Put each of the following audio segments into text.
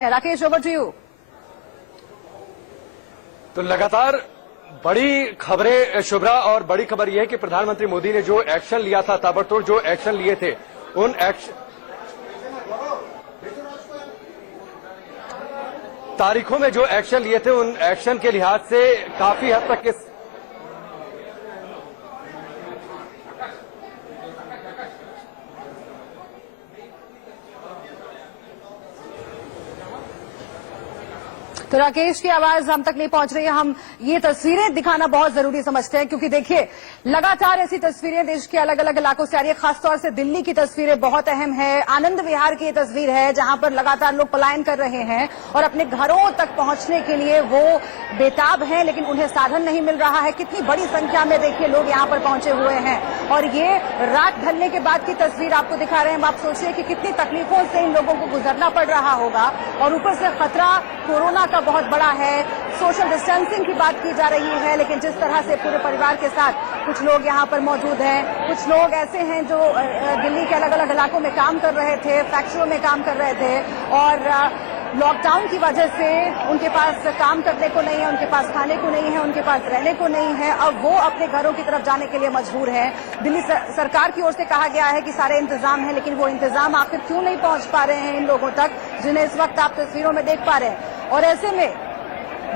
Rakesh, over to you. तो लगातार बड़ी खबरें शुभ्रा, और बड़ी खबर यह है कि प्रधानमंत्री मोदी ने जो एक्शन लिया था, ताबड़तोड़ जो एक्शन लिए थे, उन तारीखों में जो एक्शन लिए थे, उन एक्शन के लिहाज से काफी हद तक इस तो राकेश की आवाज हम तक नहीं पहुंच रही है। हम ये तस्वीरें दिखाना बहुत जरूरी समझते हैं, क्योंकि देखिए लगातार ऐसी तस्वीरें देश के अलग अलग इलाकों से आ रही है। खासतौर से दिल्ली की तस्वीरें बहुत अहम है। आनंद विहार की ये तस्वीर है जहां पर लगातार लोग पलायन कर रहे हैं और अपने घरों तक पहुंचने के लिए वो बेताब हैं, लेकिन उन्हें साधन नहीं मिल रहा है। कितनी बड़ी संख्या में देखिए लोग यहाँ पर पहुंचे हुए हैं, और ये रात ढलने के बाद की तस्वीर आपको दिखा रहे हैं। आप सोचिए कि कितनी तकलीफों से इन लोगों को गुजरना पड़ रहा होगा, और ऊपर से खतरा कोरोना का बहुत बड़ा है। सोशल डिस्टेंसिंग की बात की जा रही है, लेकिन जिस तरह से पूरे परिवार के साथ कुछ लोग यहाँ पर मौजूद हैं, कुछ लोग ऐसे हैं जो दिल्ली के अलग अलग इलाकों में काम कर रहे थे, फैक्ट्रियों में काम कर रहे थे, और लॉकडाउन की वजह से उनके पास काम करने को नहीं है, उनके पास खाने को नहीं है, उनके पास रहने को नहीं है। अब वो अपने घरों की तरफ जाने के लिए मजबूर हैं। दिल्ली सरकार की ओर से कहा गया है कि सारे इंतजाम हैं, लेकिन वो इंतजाम आखिर क्यों नहीं पहुंच पा रहे हैं इन लोगों तक, जिन्हें इस वक्त आप तस्वीरों में देख पा रहे हैं। और ऐसे में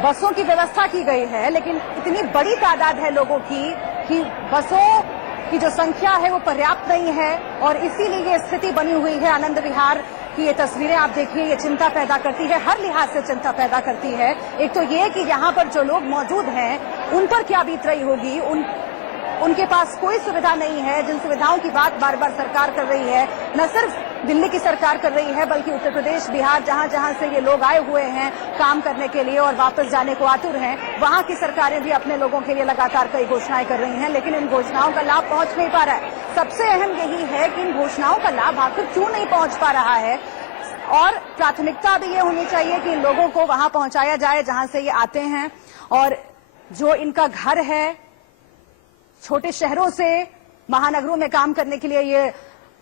बसों की व्यवस्था की गई है, लेकिन इतनी बड़ी तादाद है लोगों की कि बसों की जो संख्या है वो पर्याप्त नहीं है, और इसीलिए ये स्थिति बनी हुई है। आनंद विहार की ये तस्वीरें आप देखिए, ये चिंता पैदा करती है, हर लिहाज से चिंता पैदा करती है। एक तो ये कि यहाँ पर जो लोग मौजूद हैं उन पर क्या बीत रही होगी, उनके पास कोई सुविधा नहीं है। जिन सुविधाओं की बात बार बार सरकार कर रही है, न सिर्फ दिल्ली की सरकार कर रही है, बल्कि उत्तर प्रदेश, बिहार, जहां जहां से ये लोग आए हुए हैं काम करने के लिए और वापस जाने को आतुर हैं, वहां की सरकारें भी अपने लोगों के लिए लगातार कई घोषणाएं कर रही हैं, लेकिन इन घोषणाओं का लाभ पहुंच नहीं पा रहा है। सबसे अहम यही है कि इन घोषणाओं का लाभ आखिर क्यों नहीं पहुंच पा रहा है, और प्राथमिकता भी ये होनी चाहिए कि इन लोगों को वहां पहुंचाया जाए जहां से ये आते हैं, और जो इनका घर है, छोटे शहरों से महानगरों में काम करने के लिए ये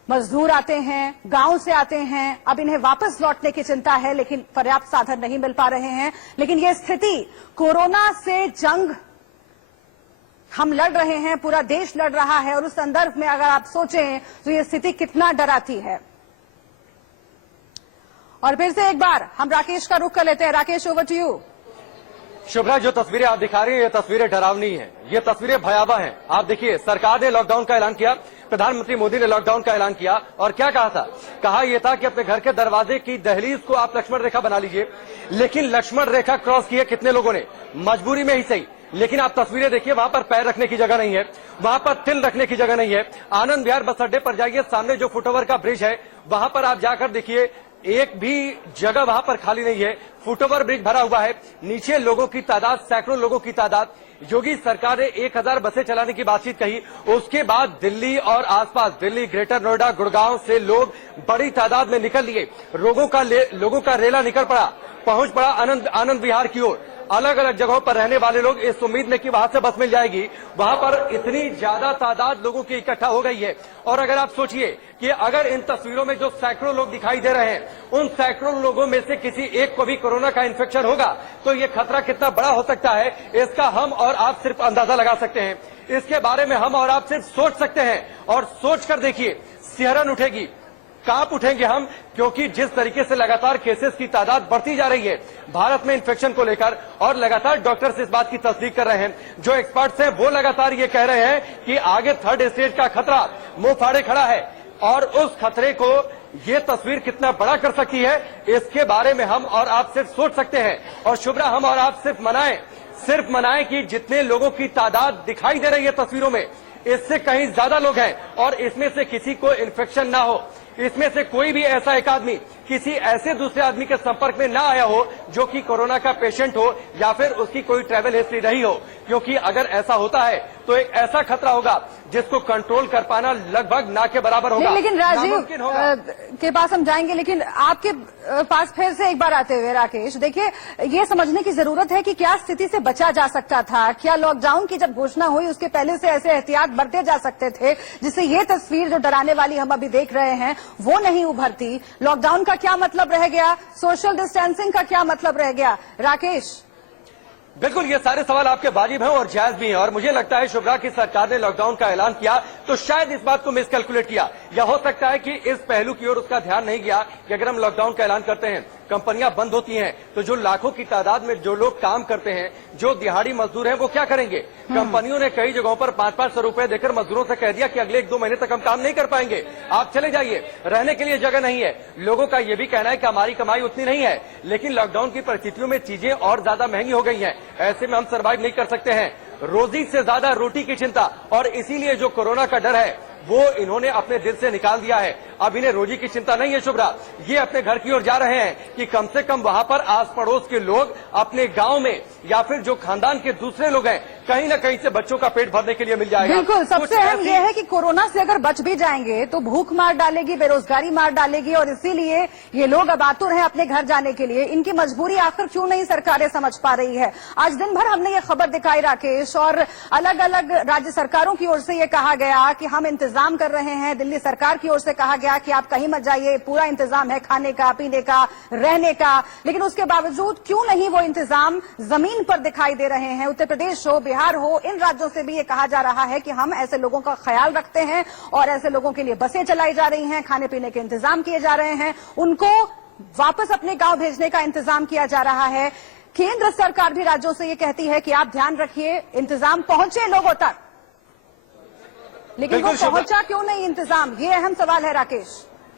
मजदूर आते हैं, गांव से आते हैं। अब इन्हें वापस लौटने की चिंता है, लेकिन पर्याप्त साधन नहीं मिल पा रहे हैं। लेकिन ये स्थिति, कोरोना से जंग हम लड़ रहे हैं, पूरा देश लड़ रहा है, और उस संदर्भ में अगर आप सोचें तो ये स्थिति कितना डराती है। और फिर से एक बार हम राकेश का रुख कर लेते हैं। Rakesh, over to you. Shubhra, जो तस्वीरें आप दिखा रही हैं, ये तस्वीरें डरावनी हैं, ये तस्वीरें भयावह हैं। आप देखिए, सरकार ने लॉकडाउन का ऐलान किया, प्रधानमंत्री मोदी ने लॉकडाउन का ऐलान किया, और क्या कहा था? कहा यह था कि अपने घर के दरवाजे की दहलीज को आप लक्ष्मण रेखा बना लीजिए। लेकिन लक्ष्मण रेखा क्रॉस की है कितने लोगों ने, मजबूरी में ही सही, लेकिन आप तस्वीरें देखिए, वहां पर पैर रखने की जगह नहीं है, वहां पर तिल रखने की जगह नहीं है। आनंद विहार बस अड्डे पर जाइए, सामने जो फुटओवर का ब्रिज है वहां पर आप जाकर देखिए, एक भी जगह वहां पर खाली नहीं है। फुटओवर ब्रिज भरा हुआ है, नीचे लोगों की तादाद, सैकड़ों लोगों की तादाद। योगी सरकार ने 1000 बसें चलाने की बातचीत कही, उसके बाद दिल्ली और आसपास, दिल्ली, ग्रेटर नोएडा, गुड़गांव से लोग बड़ी तादाद में निकल लिए। लोगों का रेला निकल पड़ा, पहुंच पड़ा आनंद विहार की ओर। अलग अलग जगहों पर रहने वाले लोग इस उम्मीद में कि वहां से बस मिल जाएगी, वहां पर इतनी ज्यादा तादाद लोगों की इकट्ठा हो गई है। और अगर आप सोचिए कि अगर इन तस्वीरों में जो सैकड़ों लोग दिखाई दे रहे हैं, उन सैकड़ों लोगों में से किसी एक को भी कोरोना का इन्फेक्शन होगा, तो ये खतरा कितना बड़ा हो सकता है, इसका हम और आप सिर्फ अंदाजा लगा सकते हैं। इसके बारे में हम और आप सिर्फ सोच सकते हैं, और सोच कर देखिए, सिहरन उठेगी, कांप उठेंगे हम, क्योंकि जिस तरीके से लगातार केसेस की तादाद बढ़ती जा रही है भारत में इन्फेक्शन को लेकर, और लगातार डॉक्टर्स इस बात की तस्दीक कर रहे हैं, जो एक्सपर्ट्स हैं वो लगातार ये कह रहे हैं कि आगे थर्ड स्टेज का खतरा मुंह फाड़े खड़ा है, और उस खतरे को ये तस्वीर कितना बड़ा कर सकती है, इसके बारे में हम और आप सिर्फ सोच सकते हैं। और शुभ्रा, हम और आप सिर्फ मनाएं कि जितने लोगों की तादाद दिखाई दे रही है तस्वीरों में, इससे कहीं ज्यादा लोग हैं, और इसमें से किसी को इन्फेक्शन ना हो, इसमें से कोई भी ऐसा एक आदमी किसी ऐसे दूसरे आदमी के संपर्क में ना आया हो जो कि कोरोना का पेशेंट हो, या फिर उसकी कोई ट्रैवल हिस्ट्री रही हो, क्योंकि अगर ऐसा होता है तो एक ऐसा खतरा होगा जिसको कंट्रोल कर पाना लगभग ना के बराबर होगा। लेकिन राजीव के पास हम जाएंगे, लेकिन आपके पास फिर से एक बार आते हुए राकेश, देखिए ये समझने की जरूरत है कि क्या स्थिति से बचा जा सकता था, क्या लॉकडाउन की जब घोषणा हुई उसके पहले से ऐसे एहतियात बरते जा सकते थे जिससे ये तस्वीर जो डराने वाली हम अभी देख रहे हैं वो नहीं उभरती। लॉकडाउन का क्या मतलब रह गया, सोशल डिस्टेंसिंग का क्या मतलब रह गया? राकेश, बिल्कुल, ये सारे सवाल आपके वाजिब हैं और जायज भी हैं और मुझे लगता है शुभ्रा की सरकार ने लॉकडाउन का ऐलान किया तो शायद इस बात को मिसकैलकुलेट किया, या हो सकता है कि इस पहलू की ओर उसका ध्यान नहीं गया कि अगर हम लॉकडाउन का ऐलान करते हैं, कंपनियां बंद होती हैं, तो जो लाखों की तादाद में जो लोग काम करते हैं, जो दिहाड़ी मजदूर हैं, वो क्या करेंगे? कंपनियों ने कई जगहों पर 500-500 रुपए देकर मजदूरों से कह दिया कि अगले 1-2 महीने तक हम काम नहीं कर पाएंगे, आप चले जाइए, रहने के लिए जगह नहीं है। लोगों का यह भी कहना है कि हमारी कमाई उतनी नहीं है, लेकिन लॉकडाउन की परिस्थितियों में चीजें और ज्यादा महंगी हो गई हैं, ऐसे में हम सर्वाइव नहीं कर सकते हैं। रोजी से ज्यादा रोटी की चिंता, और इसीलिए जो कोरोना का डर है वो इन्होंने अपने दिल से निकाल दिया है। अब इन्हें रोजी की चिंता नहीं है शुभ्रा, ये अपने घर की ओर जा रहे हैं कि कम से कम वहां पर आस पड़ोस के लोग अपने गांव में या फिर जो खानदान के दूसरे लोग हैं, कहीं न कहीं से बच्चों का पेट भरने के लिए मिल जाएगा। बिल्कुल, सबसे अहम यह है कि कोरोना से अगर बच भी जाएंगे तो भूख मार डालेगी, बेरोजगारी मार डालेगी, और इसीलिए ये लोग अब आतुर हैं अपने घर जाने के लिए। इनकी मजबूरी आखिर क्यों नहीं सरकारें समझ पा रही है? आज दिन भर हमने ये खबर दिखाई राकेश, और अलग अलग राज्य सरकारों की ओर से ये कहा गया कि हम इंतजाम कर रहे हैं, दिल्ली सरकार की ओर से कहा गया कि आप कहीं मत जाइए, पूरा इंतजाम है खाने का, पीने का, रहने का, लेकिन उसके बावजूद क्यों नहीं वो इंतजाम जमीन पर दिखाई दे रहे हैं? उत्तर प्रदेश हो, बिहार हो, इन राज्यों से भी ये कहा जा रहा है कि हम ऐसे लोगों का ख्याल रखते हैं और ऐसे लोगों के लिए बसें चलाई जा रही हैं, खाने पीने के इंतजाम किए जा रहे हैं, उनको वापस अपने गांव भेजने का इंतजाम किया जा रहा है। केंद्र सरकार भी राज्यों से ये कहती है कि आप ध्यान रखिए, इंतजाम पहुंचे लोगों तक, लेकिन वो पहुंचा क्यों नहीं इंतजाम? ये अहम सवाल है राकेश।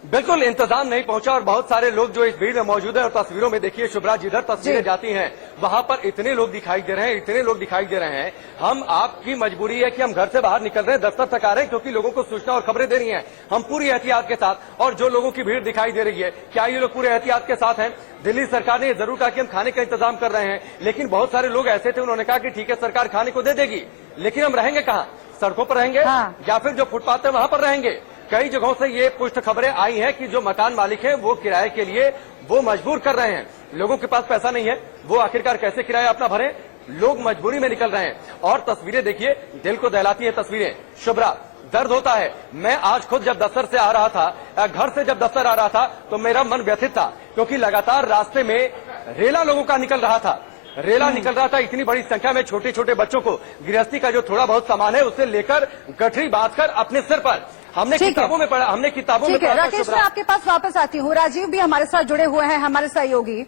बिल्कुल, इंतजाम नहीं पहुंचा और बहुत सारे लोग जो इस भीड़ में मौजूद हैं, और तस्वीरों में देखिए शुभ्रा, जिधर तस्वीरें जाती हैं वहां पर इतने लोग दिखाई दे रहे हैं, इतने लोग दिखाई दे रहे हैं। हम, आपकी मजबूरी है कि हम घर से बाहर निकल रहे हैं, दफ्तर तक आ रहे हैं, क्योंकि लोगों को सूचना और खबरें दे रही हैं, हम पूरी एहतियात के साथ। और जो लोगों की भीड़ दिखाई दे रही है, क्या ये लोग पूरे एहतियात के साथ हैं? दिल्ली सरकार ने जरूर कहा कि हम खाने का इंतजाम कर रहे हैं, लेकिन बहुत सारे लोग ऐसे थे, उन्होंने कहा कि ठीक है सरकार खाने को दे देगी, लेकिन हम रहेंगे कहाँ? सड़कों पर रहेंगे या फिर जो फुटपाथ है वहां पर रहेंगे? कई जगहों से ये पुष्ट खबरें आई हैं कि जो मकान मालिक हैं वो किराए के लिए वो मजबूर कर रहे हैं, लोगों के पास पैसा नहीं है, वो आखिरकार कैसे किराया अपना भरें? लोग मजबूरी में निकल रहे हैं। और तस्वीरें देखिए, दिल को दहलाती हैं तस्वीरें शुभ्रा, दर्द होता है। मैं आज खुद जब दफ्तर से आ रहा था, घर से जब दफ्तर आ रहा था, तो मेरा मन व्यथित था, क्योंकि लगातार रास्ते में रेला लोगों का निकल रहा था, रेला निकल रहा था। इतनी बड़ी संख्या में छोटे छोटे बच्चों को गृहस्थी का जो थोड़ा बहुत सामान है उसे लेकर गठरी बांधकर अपने सिर पर, हमने किताबों में पढ़ा, हमने किताबों में पढ़ा। राकेश, मैं आपके पास वापस आती हूँ। राजीव भी हमारे साथ जुड़े हुए हैं, हमारे सहयोगी।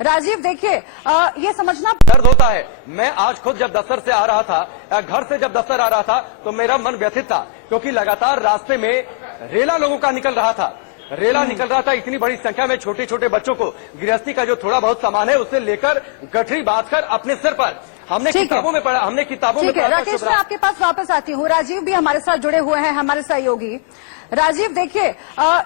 राजीव, देखिए, ये समझना दर्द होता है। मैं आज खुद जब दफ्तर से आ रहा था, घर से जब दफ्तर आ रहा था, तो मेरा मन व्यथित था, क्योंकि लगातार रास्ते में रेला लोगों का निकल रहा था, रेला निकल रहा था। इतनी बड़ी संख्या में छोटे छोटे बच्चों को गृहस्थी का जो थोड़ा बहुत सामान है उसे लेकर गठरी बांधकर अपने सिर पर, हमने किताबों में पढ़ा, हमने किताबों में पढ़ा। राकेश, मैं आपके पास वापस आती हूँ। राजीव भी हमारे साथ जुड़े हुए हैं, हमारे सहयोगी। राजीव, देखिए,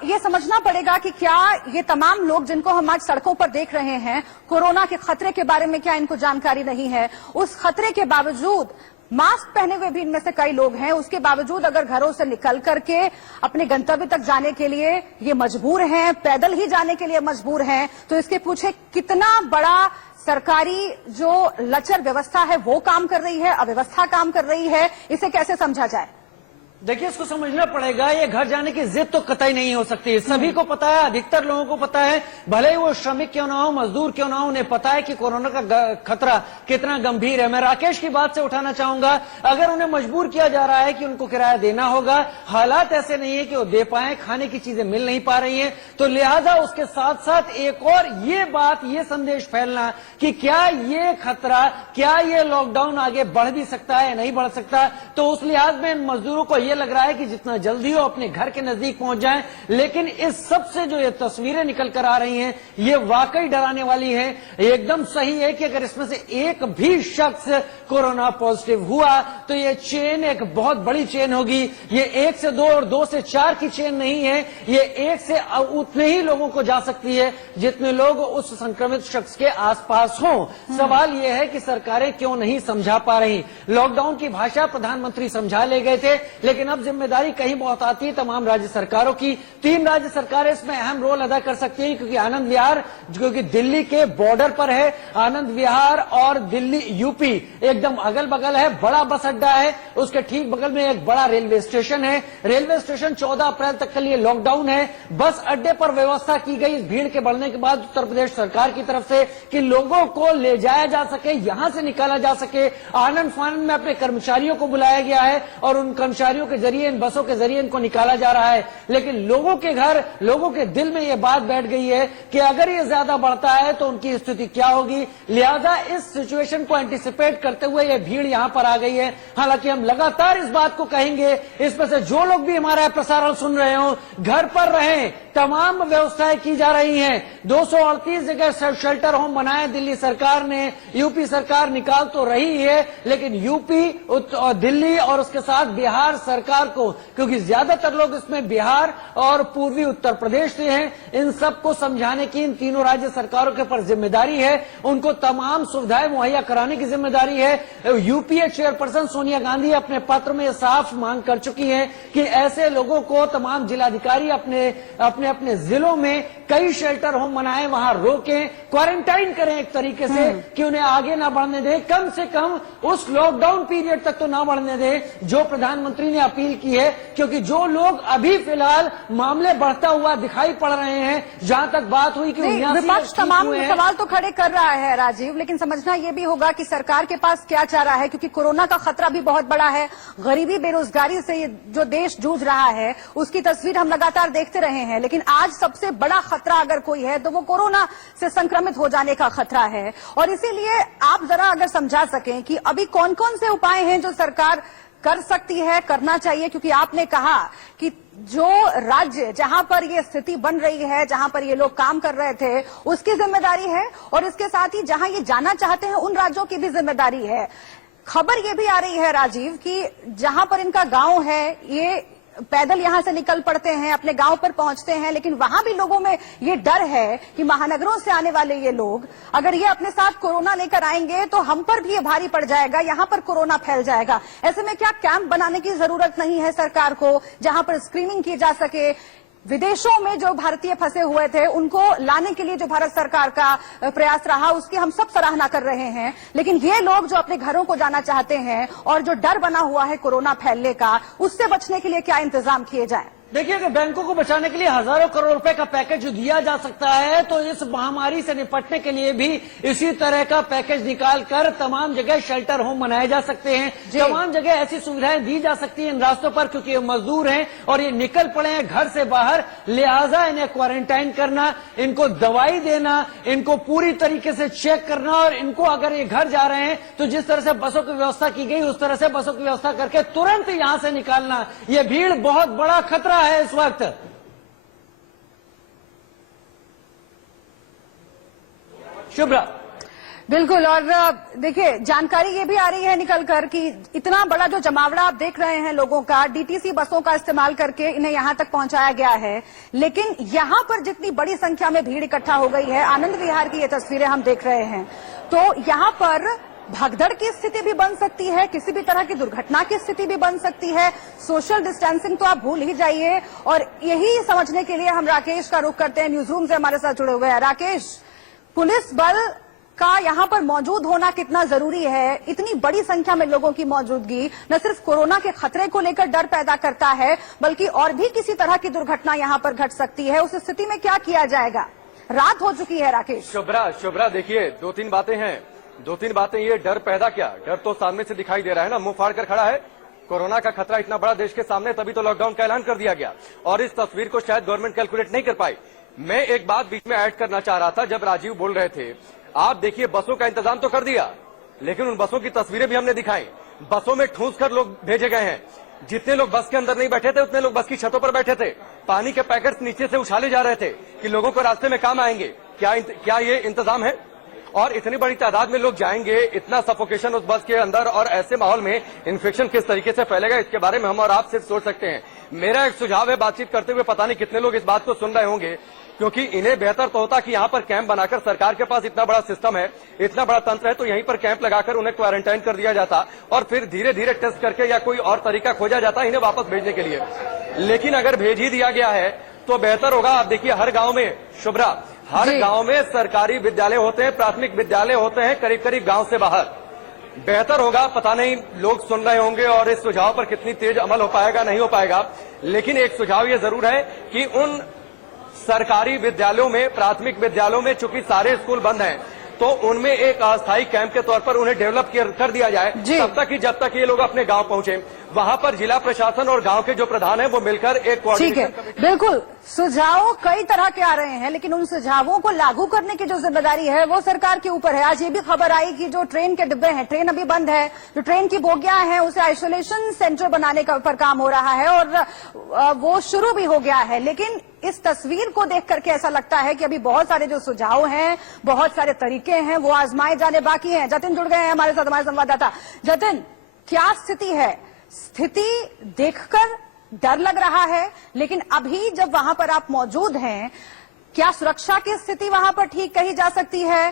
ये समझना पड़ेगा कि क्या ये तमाम लोग जिनको हम आज सड़कों पर देख रहे हैं, कोरोना के खतरे के बारे में क्या इनको जानकारी नहीं है? उस खतरे के बावजूद मास्क पहने हुए भी इनमें से कई लोग हैं, उसके बावजूद अगर घरों से निकल करके अपने गंतव्य तक जाने के लिए ये मजबूर हैं, पैदल ही जाने के लिए मजबूर हैं, तो इसके पीछे कितना बड़ा सरकारी जो लचर व्यवस्था है वो काम कर रही है, अव्यवस्था काम कर रही है, इसे कैसे समझा जाए? देखिए, इसको समझना पड़ेगा, ये घर जाने की जिद तो कतई नहीं हो सकती। सभी को पता है, अधिकतर लोगों को पता है, भले ही वो श्रमिक क्यों ना हो, मजदूर क्यों ना हो, उन्हें पता है कि कोरोना का खतरा कितना गंभीर है। मैं राकेश की बात से उठाना चाहूंगा, अगर उन्हें मजबूर किया जा रहा है कि उनको किराया देना होगा, हालात ऐसे नहीं है कि वो दे पाए, खाने की चीजें मिल नहीं पा रही है, तो लिहाजा उसके साथ साथ एक और ये बात, ये संदेश फैलना कि क्या ये खतरा, क्या ये लॉकडाउन आगे बढ़ भी सकता है या नहीं बढ़ सकता, तो उस लिहाज में मजदूरों को ये लग रहा है कि जितना जल्दी हो अपने घर के नजदीक पहुंच जाएं। लेकिन इस सब से जो ये तस्वीरें निकल कर आ रही हैं, ये वाकई डराने वाली है। एकदम सही है कि अगर इसमें से एक भी शख्स कोरोना पॉजिटिव हुआ तो ये चेन एक बहुत बड़ी चेन होगी। ये 1 से 2 और 2 से 4 की चेन नहीं है, ये 1 से उतने ही लोगों को जा सकती है जितने लोग उस संक्रमित शख्स के आसपास हों। सवाल यह है कि सरकारें क्यों नहीं समझा पा रही। लॉकडाउन की भाषा प्रधानमंत्री समझा ले गए थे, लेकिन लेकिन अब जिम्मेदारी कहीं बहुत आती है तमाम राज्य सरकारों की। 3 राज्य सरकारें इसमें अहम रोल अदा कर सकती हैं, क्योंकि आनंद विहार क्योंकि दिल्ली के बॉर्डर पर है, आनंद विहार और दिल्ली यूपी एकदम अगल बगल है, बड़ा बस अड्डा है, उसके ठीक बगल में एक बड़ा रेलवे स्टेशन है। रेलवे स्टेशन 14 अप्रैल तक के लिए लॉकडाउन है। बस अड्डे पर व्यवस्था की गई इस भीड़ के बढ़ने के बाद उत्तर प्रदेश सरकार की तरफ से कि लोगों को ले जाया जा सके, यहां से निकाला जा सके। आनंद फानंद में अपने कर्मचारियों को बुलाया गया है और उन कर्मचारियों के जरिए, इन बसों के जरिए इनको निकाला जा रहा है। लेकिन लोगों के घर, लोगों के दिल में यह बात बैठ गई है कि अगर ये ज्यादा बढ़ता है तो उनकी स्थिति क्या होगी। लिहाजा इस सिचुएशन को एंटिसिपेट करते हुए ये भीड़ यहां पर आ गई है। हालांकि हम लगातार इस बात को कहेंगे, इसमें से जो लोग भी हमारा प्रसारण सुन रहे हो, घर पर रहें, तमाम व्यवस्थाएं की जा रही हैं। 238 जगह शेल्टर होम बनाए दिल्ली सरकार ने, यूपी सरकार निकाल तो रही है, लेकिन यूपी, दिल्ली और उसके साथ बिहार सरकार को, क्योंकि ज्यादातर लोग इसमें बिहार और पूर्वी उत्तर प्रदेश से हैं, इन सबको समझाने की इन तीनों राज्य सरकारों के ऊपर जिम्मेदारी है। उनको तमाम सुविधाएं मुहैया कराने की जिम्मेदारी है। यूपीए चेयरपर्सन सोनिया गांधी अपने पत्र में साफ मांग कर चुकी हैं कि ऐसे लोगों को तमाम जिलाधिकारी अपने जिलों में कई शेल्टर होम बनाए, वहां रोकें, क्वारंटाइन करें एक तरीके से कि उन्हें आगे ना बढ़ने दें, कम से कम उस लॉकडाउन पीरियड तक तो ना बढ़ने दें जो प्रधानमंत्री ने अपील की है। क्योंकि जो लोग अभी फिलहाल मामले बढ़ता हुआ दिखाई पड़ रहे हैं, जहां तक बात हुई कि विपक्ष तमाम सवाल तो खड़े कर रहा है राजीव, लेकिन समझना यह भी होगा कि सरकार के पास क्या चारा है, क्योंकि कोरोना का खतरा भी बहुत बड़ा है। गरीबी, बेरोजगारी से जो देश जूझ रहा है उसकी तस्वीर हम लगातार देखते रहे हैं, लेकिन आज सबसे बड़ा खतरा अगर कोई है तो वो कोरोना से संक्रमित हो जाने का खतरा है। और इसीलिए आप जरा अगर समझा सकें कि अभी कौन कौन से उपाय हैं जो सरकार कर सकती है, करना चाहिए, क्योंकि आपने कहा कि जो राज्य जहां पर ये स्थिति बन रही है, जहां पर ये लोग काम कर रहे थे, उसकी जिम्मेदारी है और इसके साथ ही जहां ये जाना चाहते हैं उन राज्यों की भी जिम्मेदारी है। खबर ये भी आ रही है राजीव कि जहां पर इनका गांव है, ये पैदल यहां से निकल पड़ते हैं, अपने गांव पर पहुंचते हैं, लेकिन वहां भी लोगों में ये डर है कि महानगरों से आने वाले ये लोग अगर ये अपने साथ कोरोना लेकर आएंगे तो हम पर भी ये भारी पड़ जाएगा, यहां पर कोरोना फैल जाएगा। ऐसे में क्या कैंप बनाने की जरूरत नहीं है सरकार को, जहां पर स्क्रीनिंग की जा सके? विदेशों में जो भारतीय फंसे हुए थे उनको लाने के लिए जो भारत सरकार का प्रयास रहा, उसकी हम सब सराहना कर रहे हैं, लेकिन ये लोग जो अपने घरों को जाना चाहते हैं और जो डर बना हुआ है कोरोना फैलने का, उससे बचने के लिए क्या इंतजाम किए जाएं? देखिए, अगर बैंकों को बचाने के लिए हजारों करोड़ रुपए का पैकेज दिया जा सकता है तो इस महामारी से निपटने के लिए भी इसी तरह का पैकेज निकाल कर तमाम जगह शेल्टर होम बनाए जा सकते हैं। तमाम जगह ऐसी सुविधाएं दी जा सकती हैं इन रास्तों पर, क्योंकि ये मजदूर हैं और ये निकल पड़े हैं घर से बाहर। लिहाजा इन्हें क्वारंटाइन करना, इनको दवाई देना, इनको पूरी तरीके से चेक करना और इनको अगर ये घर जा रहे हैं तो जिस तरह से बसों की व्यवस्था की गई उस तरह से बसों की व्यवस्था करके तुरंत यहां से निकालना। ये भीड़ बहुत बड़ा खतरा है इस वक्त। शुभ्रा, बिल्कुल। और देखिए, जानकारी ये भी आ रही है निकलकर कि इतना बड़ा जो जमावड़ा आप देख रहे हैं लोगों का, डीटीसी बसों का इस्तेमाल करके इन्हें यहां तक पहुंचाया गया है, लेकिन यहां पर जितनी बड़ी संख्या में भीड़ इकट्ठा हो गई है, आनंद विहार की ये तस्वीरें हम देख रहे हैं, तो यहां पर भगदड़ की स्थिति भी बन सकती है, किसी भी तरह की दुर्घटना की स्थिति भी बन सकती है। सोशल डिस्टेंसिंग तो आप भूल ही जाइए। और यही समझने के लिए हम राकेश का रुख करते हैं, न्यूज रूम से हमारे साथ जुड़े हुए हैं। राकेश, पुलिस बल का यहाँ पर मौजूद होना कितना जरूरी है? इतनी बड़ी संख्या में लोगों की मौजूदगी न सिर्फ कोरोना के खतरे को लेकर डर पैदा करता है, बल्कि और भी किसी तरह की दुर्घटना यहाँ पर घट सकती है। उस स्थिति में क्या किया जाएगा? रात हो चुकी है राकेश। शुभ्रा देखिए, दो तीन बातें ये डर पैदा क्या, डर तो सामने से दिखाई दे रहा है ना, मुंह फाड़ कर खड़ा है। कोरोना का खतरा इतना बड़ा देश के सामने, तभी तो लॉकडाउन का ऐलान कर दिया गया और इस तस्वीर को शायद गवर्नमेंट कैलकुलेट नहीं कर पाई। मैं एक बात बीच में ऐड करना चाह रहा था, जब राजीव बोल रहे थे, आप देखिए बसों का इंतजाम तो कर दिया, लेकिन उन बसों की तस्वीरें भी हमने दिखाई। बसों में ठूंस कर लोग भेजे गए हैं। जितने लोग बस के अंदर नहीं बैठे थे उतने लोग बस की छतों पर बैठे थे। पानी के पैकेट्स नीचे से उछाले जा रहे थे कि लोगों को रास्ते में काम आएंगे। क्या ये इंतजाम है? और इतनी बड़ी तादाद में लोग जाएंगे, इतना सफोकेशन उस बस के अंदर, और ऐसे माहौल में इन्फेक्शन किस तरीके से फैलेगा, इसके बारे में हम और आप सिर्फ सोच सकते हैं। मेरा एक सुझाव है, बातचीत करते हुए पता नहीं कितने लोग इस बात को सुन रहे होंगे, क्योंकि इन्हें बेहतर तो होता कि यहाँ पर कैंप बनाकर, सरकार के पास इतना बड़ा सिस्टम है, इतना बड़ा तंत्र है, तो यहीं पर कैंप लगाकर उन्हें क्वारंटाइन कर दिया जाता और फिर धीरे धीरे टेस्ट करके या कोई और तरीका खोजा जाता इन्हें वापस भेजने के लिए। लेकिन अगर भेज ही दिया गया है तो बेहतर होगा। आप देखिए हर गांव में, शुभ्रा, हर गांव में सरकारी विद्यालय होते हैं, प्राथमिक विद्यालय होते हैं, करीब करीब गांव से बाहर। बेहतर होगा, पता नहीं लोग सुन रहे होंगे और इस सुझाव पर कितनी तेज अमल हो पाएगा नहीं हो पाएगा, लेकिन एक सुझाव ये जरूर है कि उन सरकारी विद्यालयों में, प्राथमिक विद्यालयों में, चूंकि सारे स्कूल बंद हैं, तो उनमें एक अस्थायी कैंप के तौर पर उन्हें डेवलप कर दिया जाए तब तक कि जब तक ये लोग अपने गांव पहुंचे। वहां पर जिला प्रशासन और गांव के जो प्रधान हैं वो मिलकर एक ठीक है। बिल्कुल, सुझाव कई तरह के आ रहे हैं, लेकिन उन सुझावों को लागू करने की जो जिम्मेदारी है वो सरकार के ऊपर है। आज ये भी खबर आई कि जो ट्रेन के डिब्बे हैं, ट्रेन अभी बंद है, जो ट्रेन की बोगियां हैं उसे आइसोलेशन सेंटर बनाने का पर काम हो रहा है और वो शुरू भी हो गया है। लेकिन इस तस्वीर को देख करके ऐसा लगता है कि अभी बहुत सारे जो सुझाव हैं, बहुत सारे तरीके हैं, वो आजमाए जाने बाकी हैं। जतिन जुड़ गए हैं हमारे साथ, हमारे संवाददाता। जतिन, क्या स्थिति है? स्थिति देखकर डर लग रहा है, लेकिन अभी जब वहां पर आप मौजूद हैं, क्या सुरक्षा की स्थिति वहां पर ठीक कही जा सकती है?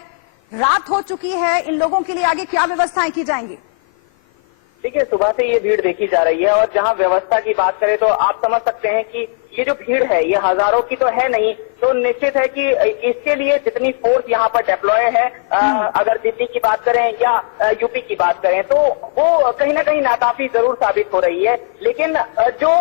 रात हो चुकी है, इन लोगों के लिए आगे क्या व्यवस्थाएं की जाएंगी? देखिए, सुबह से ये भीड़ देखी जा रही है और जहां व्यवस्था की बात करें तो आप समझ सकते हैं कि ये जो भीड़ है ये हजारों की तो है नहीं, तो निश्चित है कि इसके लिए जितनी फोर्स यहाँ पर डिप्लॉय है, अगर दिल्ली की बात करें या यूपी की बात करें, तो वो कहीं ना कहीं नाकाफी जरूर साबित हो रही है। लेकिन जो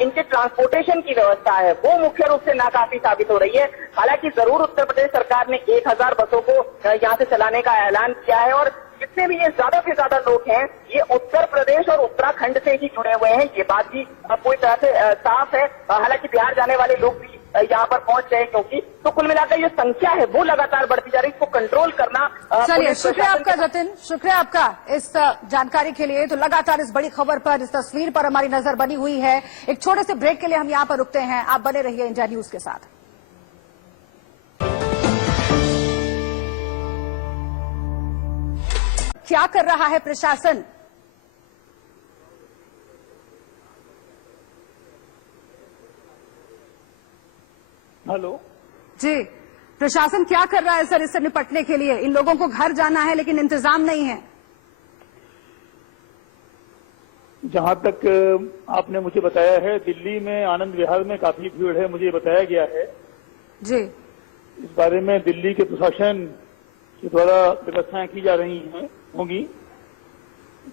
इनके ट्रांसपोर्टेशन की व्यवस्था है वो मुख्य रूप से नाकाफी साबित हो रही है। हालांकि जरूर उत्तर प्रदेश सरकार ने 1000 बसों को यहाँ से चलाने का ऐलान किया है और जितने भी ये ज्यादा से ज्यादा लोग हैं ये उत्तर प्रदेश और उत्तराखंड से ही जुड़े हुए हैं, ये बात भी पूरी तरह से साफ है। हालांकि बिहार जाने वाले लोग भी यहाँ पर पहुंच गए, क्योंकि तो कुल मिलाकर ये संख्या है वो लगातार बढ़ती जा रही है। इसको कंट्रोल करना। चलिए, शुक्रिया आपका जतिन, शुक्रिया आपका इस जानकारी के लिए। तो लगातार इस बड़ी खबर पर, इस तस्वीर पर हमारी नजर बनी हुई है। एक छोटे से ब्रेक के लिए हम यहाँ पर रुकते हैं, आप बने रहिए इंडिया न्यूज के साथ। क्या कर रहा है प्रशासन? हेलो जी, प्रशासन क्या कर रहा है सर इससे निपटने के लिए? इन लोगों को घर जाना है लेकिन इंतजाम नहीं है। जहां तक आपने मुझे बताया है, दिल्ली में आनंद विहार में काफी भीड़ है, मुझे बताया गया है जी। इस बारे में दिल्ली के प्रशासन के द्वारा व्यवस्थाएं की जा रही होंगी।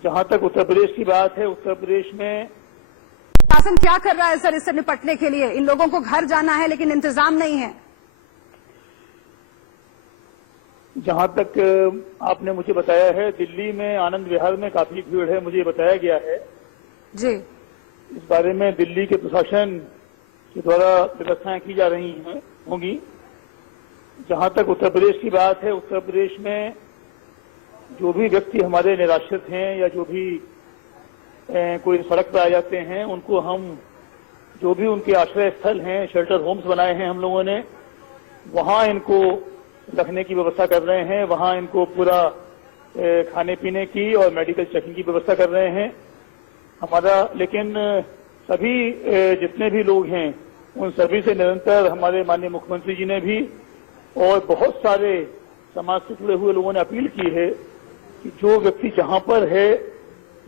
जहां तक उत्तर प्रदेश की बात है, उत्तर प्रदेश में शासन क्या कर रहा है सर इससे निपटने के लिए? इन लोगों को घर जाना है लेकिन इंतजाम नहीं है। जहां तक आपने मुझे बताया है, दिल्ली में आनंद विहार में काफी भीड़ है, मुझे बताया गया है जी। इस बारे में दिल्ली के प्रशासन के द्वारा व्यवस्थाएं की जा रही होंगी। जहां तक उत्तर प्रदेश की बात है, उत्तर प्रदेश में जो भी व्यक्ति हमारे निराश्रित हैं या जो भी कोई सड़क पर आ जाते हैं, उनको हम जो भी उनके आश्रय स्थल हैं, शेल्टर होम्स बनाए हैं हम लोगों ने, वहां इनको रखने की व्यवस्था कर रहे हैं। वहां इनको पूरा खाने पीने की और मेडिकल चेकिंग की व्यवस्था कर रहे हैं हमारा। लेकिन सभी जितने भी लोग हैं उन सभी से निरंतर हमारे माननीय मुख्यमंत्री जी ने भी और बहुत सारे समाज से जुड़े हुए लोगों ने अपील की है कि जो व्यक्ति जहां पर है,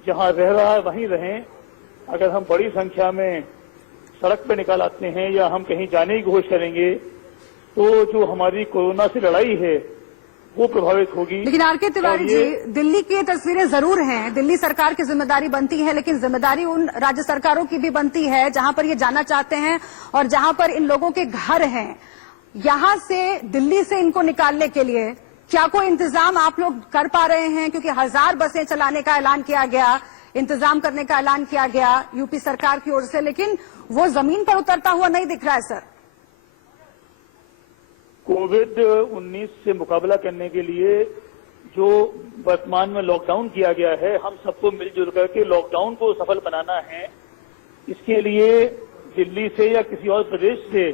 जहां रह रहा है वहीं रहें। अगर हम बड़ी संख्या में सड़क पे निकाल आते हैं या हम कहीं जाने की कोशिश करेंगे तो जो हमारी कोरोना से लड़ाई है वो प्रभावित होगी। लेकिन आरके तिवारी जी, दिल्ली की तस्वीरें जरूर हैं, दिल्ली सरकार की जिम्मेदारी बनती है, लेकिन जिम्मेदारी उन राज्य सरकारों की भी बनती है जहां पर ये जाना चाहते हैं और जहां पर इन लोगों के घर हैं। यहां से दिल्ली से इनको निकालने के लिए क्या कोई इंतजाम आप लोग कर पा रहे हैं? क्योंकि 1000 बसें चलाने का ऐलान किया गया, इंतजाम करने का ऐलान किया गया यूपी सरकार की ओर से, लेकिन वो जमीन पर उतरता हुआ नहीं दिख रहा है सर। कोविड-19 से मुकाबला करने के लिए जो वर्तमान में लॉकडाउन किया गया है, हम सबको मिलजुल करके लॉकडाउन को सफल बनाना है। इसके लिए दिल्ली से या किसी और प्रदेश से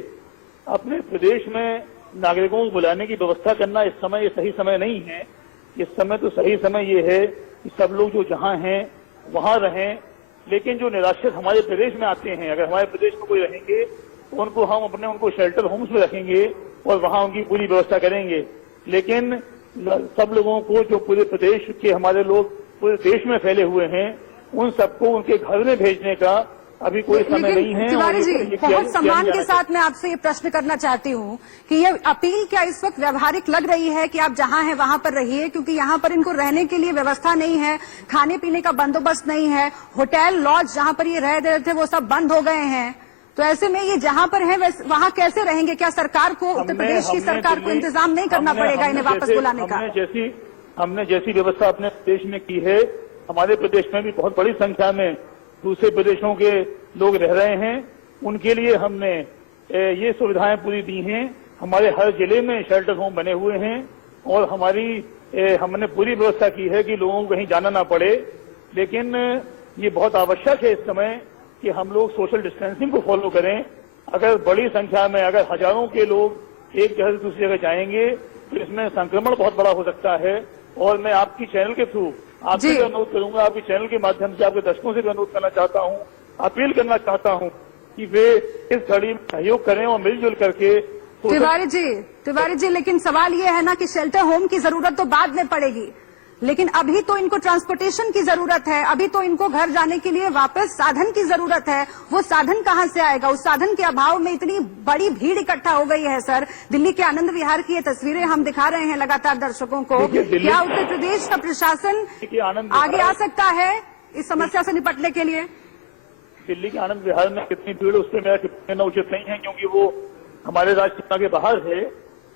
अपने प्रदेश में नागरिकों को बुलाने की व्यवस्था करना इस समय ये सही समय नहीं है। इस समय तो सही समय ये है कि सब लोग जो जहां हैं वहां रहें। लेकिन जो निराश्रित हमारे प्रदेश में आते हैं, अगर हमारे प्रदेश में कोई रहेंगे तो उनको शेल्टर होम्स में रखेंगे और वहां उनकी पूरी व्यवस्था करेंगे। लेकिन सब लोगों को, जो पूरे प्रदेश के हमारे लोग पूरे देश में फैले हुए हैं, उन सबको उनके घर में भेजने का अभी कोई समय नहीं है। तिवारी जी, ये बहुत सम्मान के साथ मैं आपसे ये प्रश्न करना चाहती हूँ कि ये अपील क्या इस वक्त व्यवहारिक लग रही है कि आप जहाँ हैं वहाँ पर रहिए, क्योंकि यहाँ पर इनको रहने के लिए व्यवस्था नहीं है, खाने पीने का बंदोबस्त नहीं है, होटल लॉज जहाँ पर ये रह रहे थे वो सब बंद हो गए हैं। तो ऐसे में ये जहाँ पर है वहाँ कैसे रहेंगे? क्या सरकार को, उत्तर प्रदेश की सरकार को इंतजाम नहीं करना पड़ेगा इन्हें वापस बुलाने का? हमने जैसी व्यवस्था अपने प्रदेश में की है, हमारे प्रदेश में भी बहुत बड़ी संख्या में दूसरे प्रदेशों के लोग रह रहे हैं। उनके लिए हमने ये सुविधाएं पूरी दी हैं। हमारे हर जिले में शेल्टर होम बने हुए हैं और हमने पूरी व्यवस्था की है कि लोगों को कहीं जाना ना पड़े। लेकिन ये बहुत आवश्यक है इस समय कि हम लोग सोशल डिस्टेंसिंग को फॉलो करें। अगर बड़ी संख्या में, अगर हजारों के लोग एक जगह से दूसरी जगह जाएंगे तो इसमें संक्रमण बहुत बड़ा हो सकता है। और मैं आपकी चैनल के थ्रू आपसे भी अनुरोध करूंगा, आपके चैनल के माध्यम से आपके दर्शकों से भी अनुरोध करना चाहता हूं, अपील करना चाहता हूं कि वे इस घड़ी में सहयोग करें और मिलजुल करके। तिवारी जी, लेकिन सवाल ये है ना कि शेल्टर होम की जरूरत तो बाद में पड़ेगी, लेकिन अभी तो इनको ट्रांसपोर्टेशन की जरूरत है, अभी तो इनको घर जाने के लिए वापस साधन की जरूरत है। वो साधन कहाँ से आएगा? उस साधन के अभाव में इतनी बड़ी भीड़ इकट्ठा हो गई है। सर, दिल्ली के आनंद विहार की ये तस्वीरें हम दिखा रहे हैं लगातार दर्शकों को। क्या उत्तर प्रदेश का प्रशासन आगे आ सकता है इस समस्या से निपटने के लिए? दिल्ली के आनंद विहार में कितनी भीड़, उस पर मेरा कहना उचित नहीं है क्योंकि वो हमारे राज्य सीमा के बाहर है।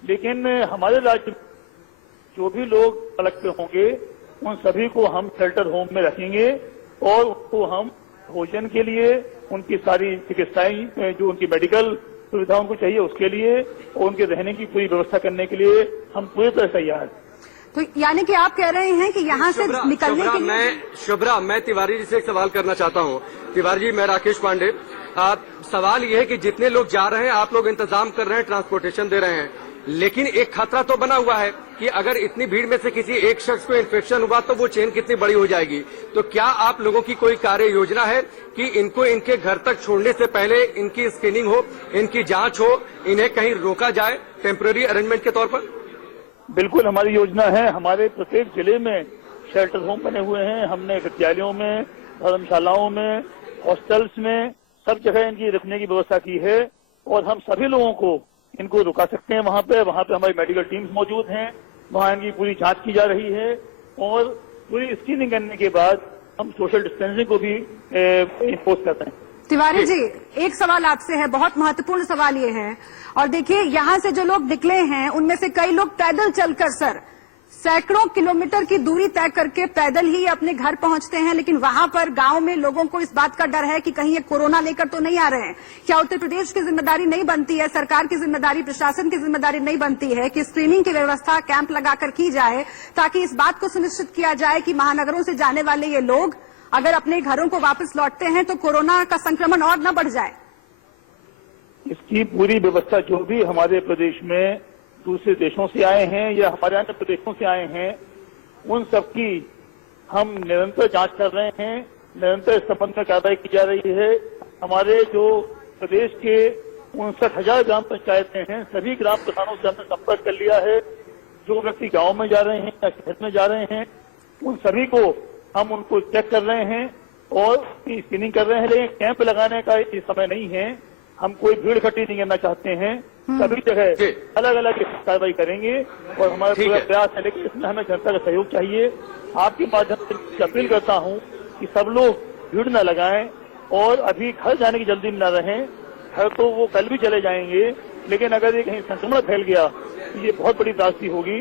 लेकिन हमारे राज्य जो भी लोग अलग पे होंगे उन सभी को हम शेल्टर होम में रखेंगे और उनको हम भोजन के लिए, उनकी सारी चिकित्साएं, जो उनकी मेडिकल सुविधा उनको चाहिए उसके लिए और उनके रहने की पूरी व्यवस्था करने के लिए हम पूरी तरह तैयार हैं। तो यानी कि आप कह रहे हैं कि यहाँ से निकलने के लिए मैं तिवारी जी से एक सवाल करना चाहता हूँ। तिवारी जी, मैं राकेश पांडे। सवाल ये है कि जितने लोग जा रहे हैं, आप लोग इंतजाम कर रहे हैं, ट्रांसपोर्टेशन दे रहे हैं, लेकिन एक खतरा तो बना हुआ है कि अगर इतनी भीड़ में से किसी एक शख्स को इन्फेक्शन हुआ तो वो चेन कितनी बड़ी हो जाएगी। तो क्या आप लोगों की कोई कार्य योजना है कि इनको इनके घर तक छोड़ने से पहले इनकी स्क्रीनिंग हो, इनकी जांच हो, इन्हें कहीं रोका जाए टेम्पररी अरेंजमेंट के तौर पर? बिल्कुल हमारी योजना है। हमारे प्रत्येक जिले में शेल्टर होम बने हुए हैं। हमने विद्यालयों में, धर्मशालाओं में, हॉस्टल्स में, सब जगह इनकी रखने की व्यवस्था की है और हम सभी लोगों को इनको रुका सकते हैं। वहां पे हमारी मेडिकल टीम्स मौजूद हैं, वहां इनकी पूरी जांच की जा रही है और पूरी स्क्रीनिंग करने के बाद हम सोशल डिस्टेंसिंग को भी इम्पोज करते हैं। तिवारी जी, एक सवाल आपसे है, बहुत महत्वपूर्ण सवाल ये है। और देखिए, यहाँ से जो लोग निकले हैं उनमें से कई लोग पैदल चलकर, सर, सैकड़ों किलोमीटर की दूरी तय करके पैदल ही अपने घर पहुंचते हैं, लेकिन वहां पर गांव में लोगों को इस बात का डर है कि कहीं ये कोरोना लेकर तो नहीं आ रहे हैं। क्या उत्तर प्रदेश की जिम्मेदारी नहीं बनती है, सरकार की जिम्मेदारी, प्रशासन की जिम्मेदारी नहीं बनती है कि स्क्रीनिंग की व्यवस्था कैंप लगाकर की जाए ताकि इस बात को सुनिश्चित किया जाए कि महानगरों से जाने वाले ये लोग अगर अपने घरों को वापस लौटते हैं तो कोरोना का संक्रमण और न बढ़ जाए? इसकी पूरी व्यवस्था जो भी हमारे प्रदेश में दूसरे देशों से आए हैं या हमारे अन्य प्रदेशों से आए हैं, उन सबकी हम निरंतर जांच कर रहे हैं, निरंतर इस संबंध में कार्रवाई की जा रही है। हमारे जो प्रदेश के 59,000 ग्राम पंचायतें हैं, सभी ग्राम प्रधानों से हमने संपर्क कर लिया है। जो व्यक्ति गांव में जा रहे हैं या शहर में जा रहे हैं, उन सभी को हम उनको चेक कर रहे हैं और स्क्रीनिंग कर रहे हैं। लेकिन कैंप लगाने का ये समय नहीं है। हम कोई भीड़ इकट्ठी नहीं करना चाहते हैं। सभी जगह अलग अलग कार्रवाई करेंगे और हमारा पूरा प्रयास है, लेकिन इसमें हमें जनता का सहयोग चाहिए। आपके माध्यम से अपील करता हूं कि सब लोग भीड़ न लगाएं और अभी घर जाने की जल्दी में न रहें। घर तो वो कल भी चले जाएंगे, लेकिन अगर ये कहीं संक्रमण फैल गया तो ये बहुत बड़ी त्रासदी होगी।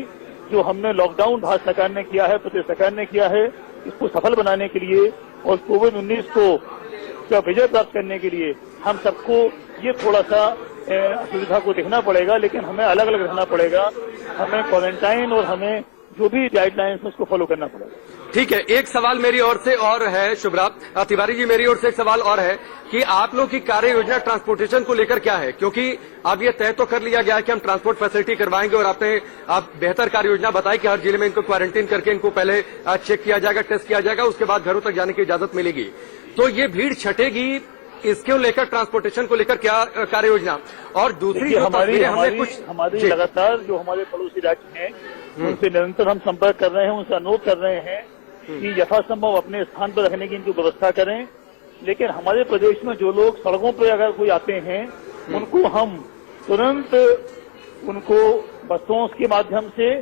जो हमने लॉकडाउन भारत सरकार ने किया है, प्रदेश सरकार ने किया है, इसको सफल बनाने के लिए और कोविड-19 को विजय प्राप्त करने के लिए हम सबको ये थोड़ा सा असुविधा को देखना पड़ेगा, लेकिन हमें अलग अलग रहना पड़ेगा। हमें क्वारंटाइन और हमें जो भी गाइडलाइंस है उसको फॉलो करना पड़ेगा। ठीक है, एक सवाल मेरी ओर से और है शुभ्रा तिवारी जी, मेरी ओर से एक सवाल और है कि आप लोग की कार्य योजना ट्रांसपोर्टेशन को लेकर क्या है? क्योंकि अब ये तय तो कर लिया गया है कि हम ट्रांसपोर्ट फैसिलिटी करवाएंगे और आप बेहतर कार्य योजना बताई कि हर जिले में इनको क्वारंटीन करके इनको पहले चेक किया जाएगा, टेस्ट किया जाएगा, उसके बाद घरों तक जाने की इजाजत मिलेगी। तो ये भीड़ छटेगी इसको लेकर ट्रांसपोर्टेशन को लेकर क्या कार्य योजना, और दूसरी जो हमारी तस्वीरें हमने कुछ हमारी लगातार जो हमारे पड़ोसी राज्य हैं उनसे निरंतर हम संपर्क कर रहे हैं, उनसे अनुरोध कर रहे हैं कि यथासंभव अपने स्थान पर रखने की इनकी व्यवस्था करें। लेकिन हमारे प्रदेश में जो लोग सड़कों पर अगर कोई आते हैं उनको हम तुरंत उनको बसों के माध्यम से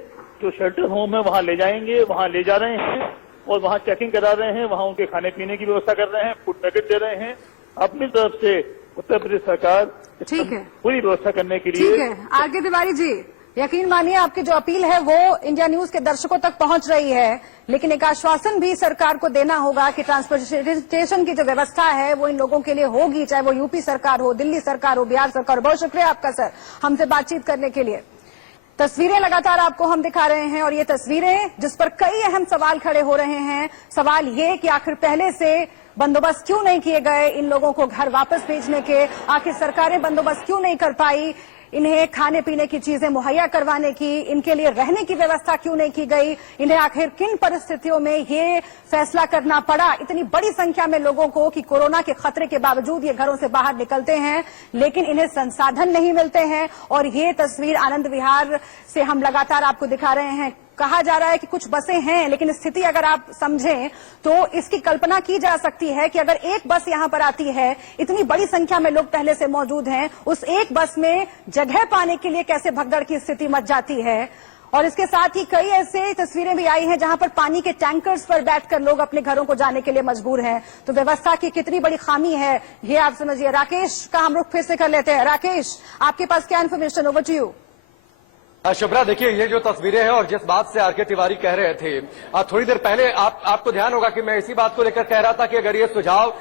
जो शेल्टर होम है वहां ले जाएंगे, वहां ले जा रहे हैं और वहां चेकिंग करा रहे हैं, वहां उनके खाने पीने की व्यवस्था कर रहे हैं, फूड पैकेट दे रहे हैं। अपनी तरफ से उत्तर प्रदेश सरकार ठीक है, पूरी व्यवस्था करने के लिए। ठीक है आरके तिवारी जी, यकीन मानिए आपकी जो अपील है वो इंडिया न्यूज के दर्शकों तक पहुंच रही है, लेकिन एक आश्वासन भी सरकार को देना होगा कि ट्रांसपोर्टेशन की जो व्यवस्था है वो इन लोगों के लिए होगी, चाहे वो यूपी सरकार हो, दिल्ली सरकार हो, बिहार सरकार। बहुत शुक्रिया आपका सर हमसे बातचीत करने के लिए। तस्वीरें लगातार आपको हम दिखा रहे हैं और ये तस्वीरें जिस पर कई अहम सवाल खड़े हो रहे हैं। सवाल ये कि आखिर पहले से बंदोबस्त क्यों नहीं किए गए इन लोगों को घर वापस भेजने के, आखिर सरकारें बंदोबस्त क्यों नहीं कर पाई, इन्हें खाने पीने की चीजें मुहैया करवाने की, इनके लिए रहने की व्यवस्था क्यों नहीं की गई, इन्हें आखिर किन परिस्थितियों में ये फैसला करना पड़ा इतनी बड़ी संख्या में लोगों को कि कोरोना के खतरे के बावजूद ये घरों से बाहर निकलते हैं लेकिन इन्हें संसाधन नहीं मिलते हैं। और ये तस्वीर आनंद विहार से हम लगातार आपको दिखा रहे हैं। कहा जा रहा है कि कुछ बसें हैं, लेकिन स्थिति अगर आप समझें तो इसकी कल्पना की जा सकती है कि अगर एक बस यहां पर आती है, इतनी बड़ी संख्या में लोग पहले से मौजूद हैं, उस एक बस में जगह पाने के लिए कैसे भगदड़ की स्थिति मच जाती है। और इसके साथ ही कई ऐसे तस्वीरें भी आई हैं जहां पर पानी के टैंकर्स पर बैठकर लोग अपने घरों को जाने के लिए मजबूर हैं। तो व्यवस्था की कितनी बड़ी खामी है ये आप समझिए। राकेश का हम रुख फिर से कर लेते हैं। राकेश, आपके पास क्या information, over to you. Shubhra, देखिए ये जो तस्वीरें हैं और जिस बात से आरके तिवारी कह रहे थे थोड़ी देर पहले, आपको ध्यान होगा कि मैं इसी बात को लेकर कह रहा था कि अगर ये सुझाव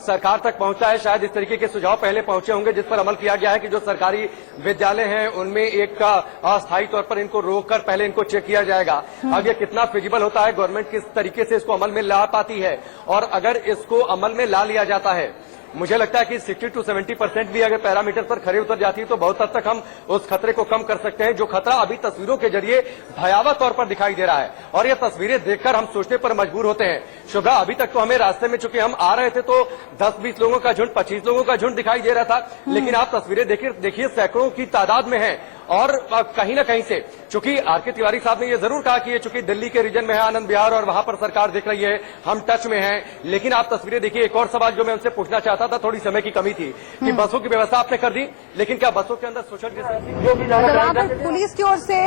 सरकार तक पहुंचा है, शायद इस तरीके के सुझाव पहले पहुंचे होंगे जिस पर अमल किया गया है कि जो सरकारी विद्यालय हैं उनमें एक अस्थायी तौर पर इनको रोककर पहले इनको चेक किया जाएगा। अब ये कितना फिजिबल होता है, गवर्नमेंट किस तरीके से इसको अमल में ला पाती है, और अगर इसको अमल में ला लिया जाता है, मुझे लगता है कि 60 to 70% भी अगर पैरामीटर पर खरे उतर जाती है तो बहुत हद तक हम उस खतरे को कम कर सकते हैं, जो खतरा अभी तस्वीरों के जरिए भयावह तौर पर दिखाई दे रहा है। और ये तस्वीरें देखकर हम सोचने पर मजबूर होते हैं। शुभ्रा, अभी तक तो हमें रास्ते में चूंकि हम आ रहे थे तो 10-20 लोगों का झुंड, 25 लोगों का झुंड दिखाई दे रहा था, लेकिन आप तस्वीरें देखिए सैकड़ों की तादाद में है। और कहीं ना कहीं से चूंकि आरके तिवारी साहब ने ये जरूर कहा कि ये चूंकि दिल्ली के रीजन में है, आनंद विहार, और वहां पर सरकार देख रही है, हम टच में हैं, लेकिन आप तस्वीरें देखिए। एक और सवाल जो मैं उनसे पूछना चाहता था, थोड़ी समय की कमी थी कि बसों की व्यवस्था आपने कर दी, लेकिन क्या बसों के अंदर सोशल डिस्टेंसिंग जो भी वहां पर पुलिस की ओर से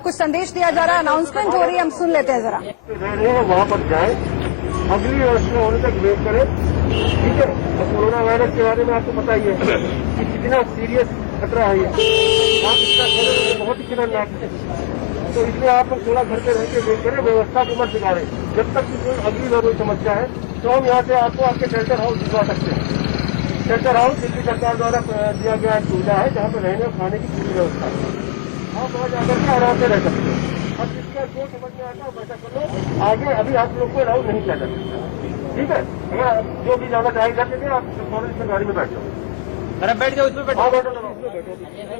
कुछ संदेश दिया जा रहा है, अनाउंसमेंट हो रही है, हम सुन लेते हैं जरा। वहां पर जाए, अगली व्यवस्था होने तक वेट करें, ठीक है। तो कोरोना वायरस के बारे में आपको पता ही है कि कितना सीरियस खतरा है ये, आप इसका खतरा बहुत ही खतरनाक है। तो इसलिए आप लोग थोड़ा घर पे रह के वेट करें, व्यवस्था को मत बिगाड़ें। जब तक कोई अगली बार कोई समस्या है तो हम यहाँ से आपको आपके शेल्टर हाउस दिखवा सकते हैं। शेल्टर हाउस दिल्ली सरकार द्वारा दिया गया एक सुविधा है जहाँ पर रहने और खाने की पूरी व्यवस्था है। आप वहाँ जाकर के आराम से रह सकते हैं। अब जिसका जो समझ में आता है वैसा कर लो, आगे अभी आप लोग को अलाउ नहीं किया जा सकता, ठीक है। अगर जो भी जाना चाहे कर लीजिए, आप फौरन गाड़ी में बैठ जाओ, बैठ जाओ, इसमें बैठो।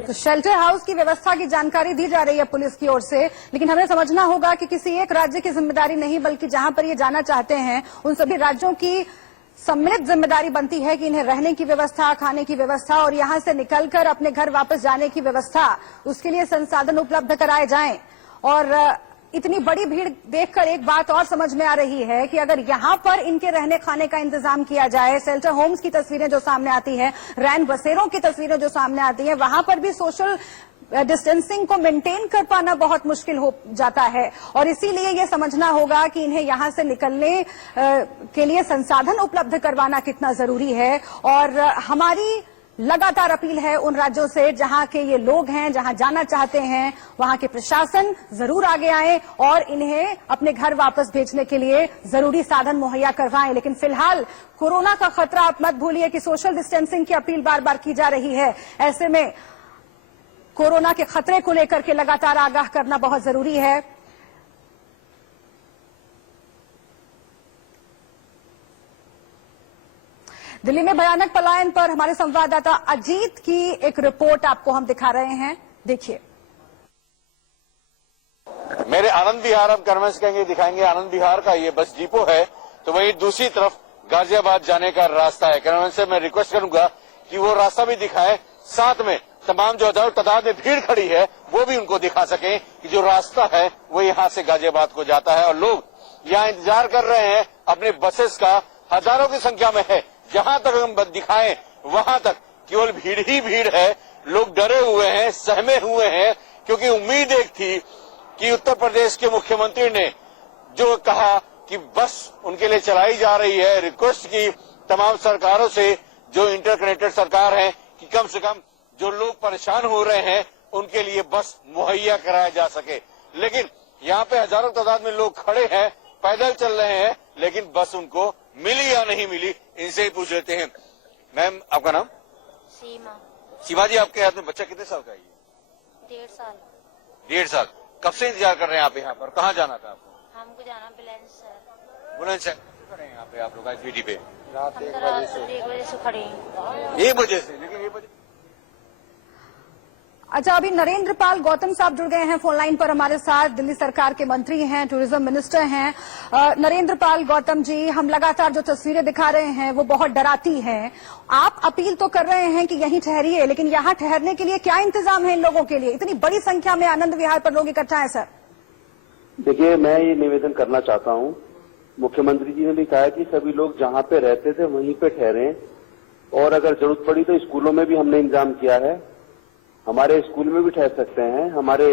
तो शेल्टर हाउस की व्यवस्था की जानकारी दी जा रही है पुलिस की ओर से, लेकिन हमें समझना होगा कि किसी एक राज्य की जिम्मेदारी नहीं, बल्कि जहां पर ये जाना चाहते हैं उन सभी राज्यों की सम्मिलित जिम्मेदारी बनती है कि इन्हें रहने की व्यवस्था, खाने की व्यवस्था और यहां से निकलकर अपने घर वापस जाने की व्यवस्था, उसके लिए संसाधन उपलब्ध कराए जाएं। और इतनी बड़ी भीड़ देखकर एक बात और समझ में आ रही है कि अगर यहां पर इनके रहने खाने का इंतजाम किया जाए, शेल्टर होम्स की तस्वीरें जो सामने आती हैं, रैन बसेरों की तस्वीरें जो सामने आती हैं, वहां पर भी सोशल डिस्टेंसिंग को मेंटेन कर पाना बहुत मुश्किल हो जाता है। और इसीलिए ये समझना होगा कि इन्हें यहां से निकलने के लिए संसाधन उपलब्ध करवाना कितना जरूरी है। और हमारी लगातार अपील है उन राज्यों से जहां के ये लोग हैं, जहां जाना चाहते हैं, वहां के प्रशासन जरूर आगे आए और इन्हें अपने घर वापस भेजने के लिए जरूरी साधन मुहैया करवाएं। लेकिन फिलहाल कोरोना का खतरा, आप मत भूलिए कि सोशल डिस्टेंसिंग की अपील बार बार की जा रही है। ऐसे में कोरोना के खतरे को लेकर के लगातार आगाह करना बहुत जरूरी है। दिल्ली में भयानक पलायन पर हमारे संवाददाता अजीत की एक रिपोर्ट आपको हम दिखा रहे हैं, देखिए। मेरे आनंद विहार, अब कर्मश कहेंगे, दिखाएंगे आनंद विहार का ये बस डिपो है, तो वहीं दूसरी तरफ गाजियाबाद जाने का रास्ता है। कैमरामैन से मैं रिक्वेस्ट करूंगा कि वो रास्ता भी दिखाएं, साथ में तमाम जो हजारों तादाद में भीड़ खड़ी है वो भी उनको दिखा सकें कि जो रास्ता है वो यहाँ से गाजियाबाद को जाता है। और लोग यहाँ इंतजार कर रहे हैं अपने बसेस का, हजारों की संख्या में है। जहां तक हम दिखाएं वहां तक केवल भीड़ ही भीड़ है। लोग डरे हुए हैं, सहमे हुए हैं, क्योंकि उम्मीद एक थी कि उत्तर प्रदेश के मुख्यमंत्री ने जो कहा कि बस उनके लिए चलाई जा रही है, रिक्वेस्ट की तमाम सरकारों से जो इंटरकनेक्टेड सरकार है कि कम से कम जो लोग परेशान हो रहे हैं उनके लिए बस मुहैया कराया जा सके। लेकिन यहाँ पे हजारों तादाद में लोग खड़े हैं, पैदल चल रहे हैं, लेकिन बस उनको मिली या नहीं मिली, इनसे ही पूछ लेते हैं। मैम, आपका नाम? सीमा। सीमा जी, आपके हाथ में बच्चा कितने साल का है? 1.5 साल। 1.5 साल। कब से इंतजार कर रहे हैं आप यहाँ पर? कहाँ जाना था आपको? हमको जाना बुलंदशहर। बुलंदशहर खड़े हैं यहाँ पे आप लोग आज ड्यूटी पे? रात 1 बजे से खड़े हैं। 1 बजे से? लेकिन 1 बजे। अच्छा, अभी नरेंद्र पाल गौतम साहब जुड़ गए हैं फोन लाइन पर हमारे साथ। दिल्ली सरकार के मंत्री हैं, टूरिज्म मिनिस्टर हैं। नरेंद्र पाल गौतम जी, हम लगातार जो तस्वीरें दिखा रहे हैं वो बहुत डराती हैं। आप अपील तो कर रहे हैं कि यहीं ठहरिए, लेकिन यहाँ ठहरने के लिए क्या इंतजाम है इन लोगों के लिए? इतनी बड़ी संख्या में आनंद विहार पर लोग इकट्ठा है सर। देखिए, मैं ये निवेदन करना चाहता हूँ, मुख्यमंत्री जी ने भी कहा कि सभी लोग जहाँ पे रहते थे वहीं पे ठहरें, और अगर जरूरत पड़ी तो स्कूलों में भी हमने इंतजाम किया है। हमारे स्कूल में भी ठहर सकते हैं, हमारे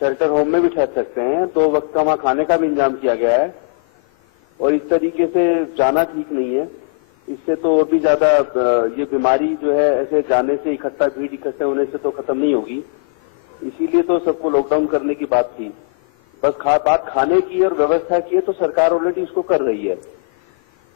शेल्टर होम में भी ठहर सकते हैं। 2 वक्त का वहाँ खाने का भी इंतजाम किया गया है। और इस तरीके से जाना ठीक नहीं है। इससे तो और भी ज्यादा ये बीमारी जो है ऐसे जाने से, भीड़ इकट्ठे होने से तो खत्म नहीं होगी। इसीलिए तो सबको लॉकडाउन करने की बात थी। बस बात खाने की और व्यवस्था की है तो सरकार ऑलरेडी उसको कर रही है।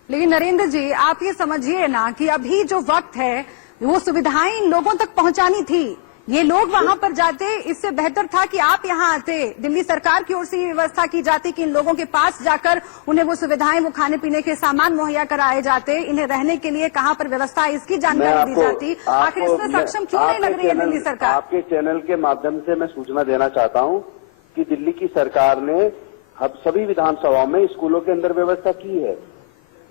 लेकिन नरेंद्र जी, आप ये समझिए ना कि अभी जो वक्त है वो सुविधाएं इन लोगों तक पहुंचानी थी। ये लोग वहां पर जाते, इससे बेहतर था कि आप यहां आते। दिल्ली सरकार की ओर से ये व्यवस्था की जाती कि इन लोगों के पास जाकर उन्हें वो सुविधाएं, वो खाने पीने के सामान मुहैया कराए जाते, इन्हें रहने के लिए कहाँ पर व्यवस्था है इसकी जानकारी दी जाती। आखिर इसमें सक्षम क्यों नहीं लग रही है दिल्ली सरकार? आपके चैनल के माध्यम से मैं सूचना देना चाहता हूँ कि दिल्ली की सरकार ने अब सभी विधानसभाओं में स्कूलों के अंदर व्यवस्था की है।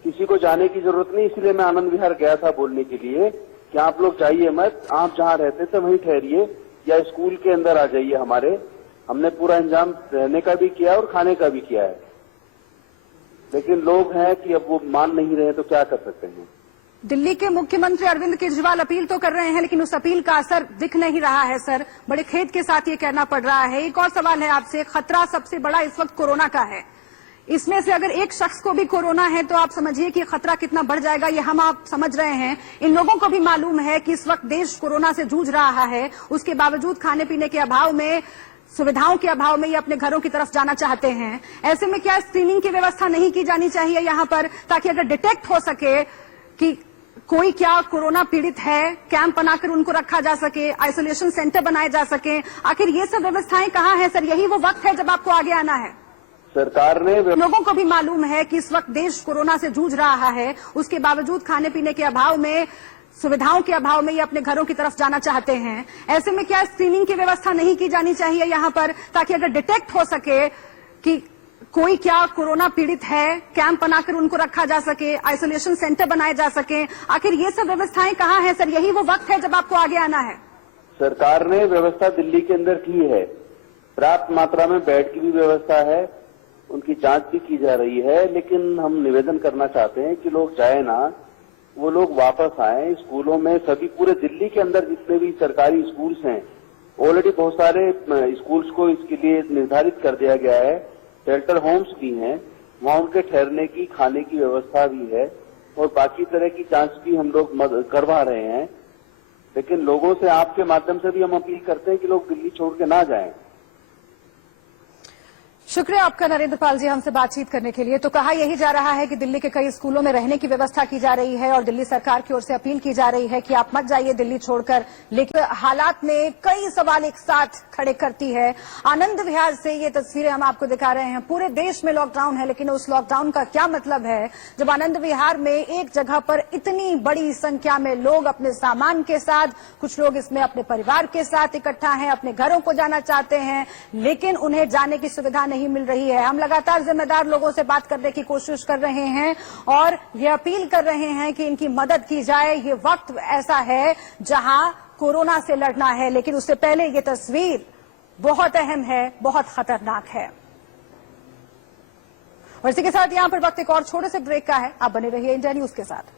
किसी को जाने की जरूरत नहीं। इसलिए मैं आनंद विहार गया था बोलने के लिए कि आप लोग जाइए मत, आप जहाँ रहते थे वहीं ठहरिए या स्कूल के अंदर आ जाइए। हमने पूरा इंतजाम रहने का भी किया और खाने का भी किया है। लेकिन लोग हैं कि अब वो मान नहीं रहे तो क्या कर सकते हैं। दिल्ली के मुख्यमंत्री अरविंद केजरीवाल अपील तो कर रहे हैं, लेकिन उस अपील का असर दिख नहीं रहा है सर। बड़े खेद के साथ ये कहना पड़ रहा है। एक और सवाल है आपसे, खतरा सबसे बड़ा इस वक्त कोरोना का है। इसमें से अगर एक शख्स को भी कोरोना है तो आप समझिए कि खतरा कितना बढ़ जाएगा। ये आप समझ रहे हैं। इन लोगों को भी मालूम है कि इस वक्त देश कोरोना से जूझ रहा है। उसके बावजूद खाने पीने के अभाव में, सुविधाओं के अभाव में ये अपने घरों की तरफ जाना चाहते हैं। ऐसे में क्या स्क्रीनिंग की व्यवस्था नहीं की जानी चाहिए यहाँ पर, ताकि अगर डिटेक्ट हो सके कि कोई क्या कोरोना पीड़ित है, कैंप बनाकर उनको रखा जा सके, आइसोलेशन सेंटर बनाए जा सके? आखिर ये सब व्यवस्थाएं कहाँ हैं सर? यही वो वक्त है जब आपको आगे आना है। सरकार ने, लोगों को भी मालूम है कि इस वक्त देश कोरोना से जूझ रहा है। उसके बावजूद खाने पीने के अभाव में, सुविधाओं के अभाव में ये अपने घरों की तरफ जाना चाहते हैं। ऐसे में क्या स्क्रीनिंग की व्यवस्था नहीं की जानी चाहिए यहाँ पर, ताकि अगर डिटेक्ट हो सके कि कोई क्या कोरोना पीड़ित है, कैंप बनाकर उनको रखा जा सके, आइसोलेशन सेंटर बनाए जा सके? आखिर ये सब व्यवस्थाएं कहाँ हैं सर? यही वो वक्त है जब आपको आगे आना है। सरकार ने व्यवस्था दिल्ली के अंदर की है। पर्याप्त मात्रा में बेड की भी व्यवस्था है, उनकी जांच भी की जा रही है। लेकिन हम निवेदन करना चाहते हैं कि लोग जाए ना, वो लोग वापस आए स्कूलों में। सभी पूरे दिल्ली के अंदर जितने भी सरकारी स्कूल्स हैं, ऑलरेडी बहुत सारे स्कूल्स को इसके लिए निर्धारित कर दिया गया है। शेल्टर होम्स भी हैं, वहाँ उनके ठहरने की, खाने की व्यवस्था भी है, और बाकी तरह की जांच भी हम लोग करवा रहे हैं। लेकिन लोगों से, आपके माध्यम से भी हम अपील करते हैं कि लोग दिल्ली छोड़ के ना जाएं। शुक्रिया आपका नरेंद्र पाल जी, हमसे बातचीत करने के लिए। तो कहा यही जा रहा है कि दिल्ली के कई स्कूलों में रहने की व्यवस्था की जा रही है और दिल्ली सरकार की ओर से अपील की जा रही है कि आप मत जाइए दिल्ली छोड़कर। लेकिन हालात में कई सवाल एक साथ खड़े करती है। आनंद विहार से ये तस्वीरें हम आपको दिखा रहे हैं। पूरे देश में लॉकडाउन है, लेकिन उस लॉकडाउन का क्या मतलब है जब आनंद विहार में एक जगह पर इतनी बड़ी संख्या में लोग अपने सामान के साथ, कुछ लोग इसमें अपने परिवार के साथ इकट्ठा हैं, अपने घरों को जाना चाहते हैं, लेकिन उन्हें जाने की सुविधा नहीं नहीं मिल रही है। हम लगातार जिम्मेदार लोगों से बात करने की कोशिश कर रहे हैं और ये अपील कर रहे हैं कि इनकी मदद की जाए। ये वक्त ऐसा है जहां कोरोना से लड़ना है, लेकिन उससे पहले ये तस्वीर बहुत अहम है, बहुत खतरनाक है। और इसी के साथ यहां पर वक्त एक और छोटे से ब्रेक का है। आप बने रहिए इंडिया न्यूज के साथ।